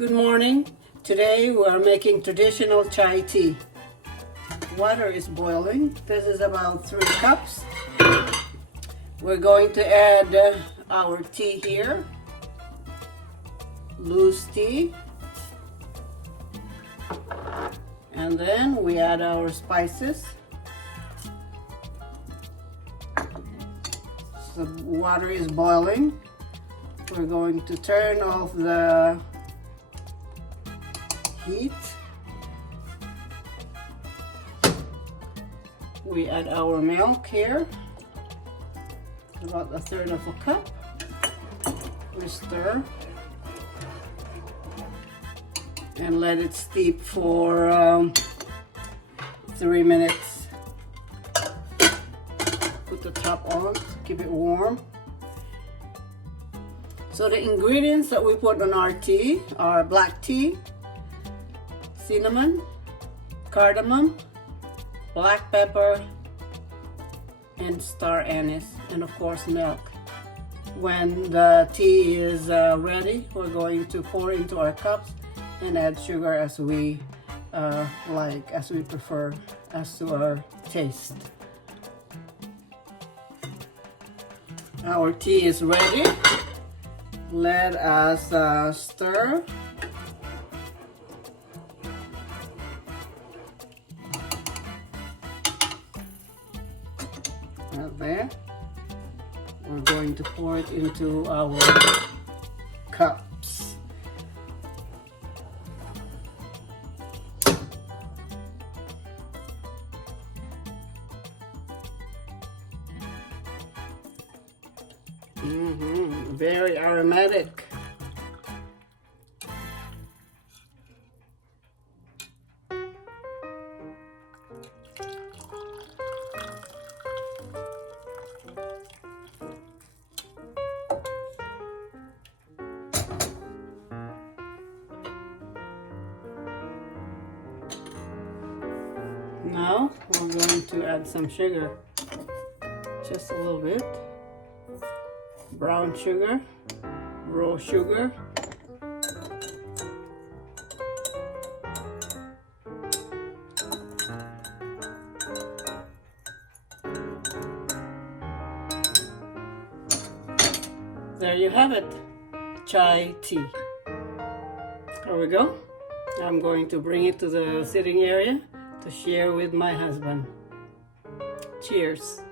Good morning. Today we are making traditional chai tea. Water is boiling. This is about 3 cups. We're going to add our tea here. Loose tea. And then we add our spices. The water is boiling. We're going to turn off the heat. We add our milk here, about 1/3 of a cup. We stir and let it steep for 3 minutes. Put the top on to keep it warm. So the ingredients that we put on our tea are black tea, cinnamon, cardamom, black pepper, and star anise, and of course milk. When the tea is ready, we're going to pour into our cups and add sugar as we like, as we prefer, as to our taste. Our tea is ready. Let us stir. Right there. We're going to pour it into our cups. Very aromatic. Now we're going to add some sugar, just a little bit. Brown sugar, raw sugar. There you have it, chai tea. Here we go. I'm going to bring it to the sitting area to share with my husband. Cheers.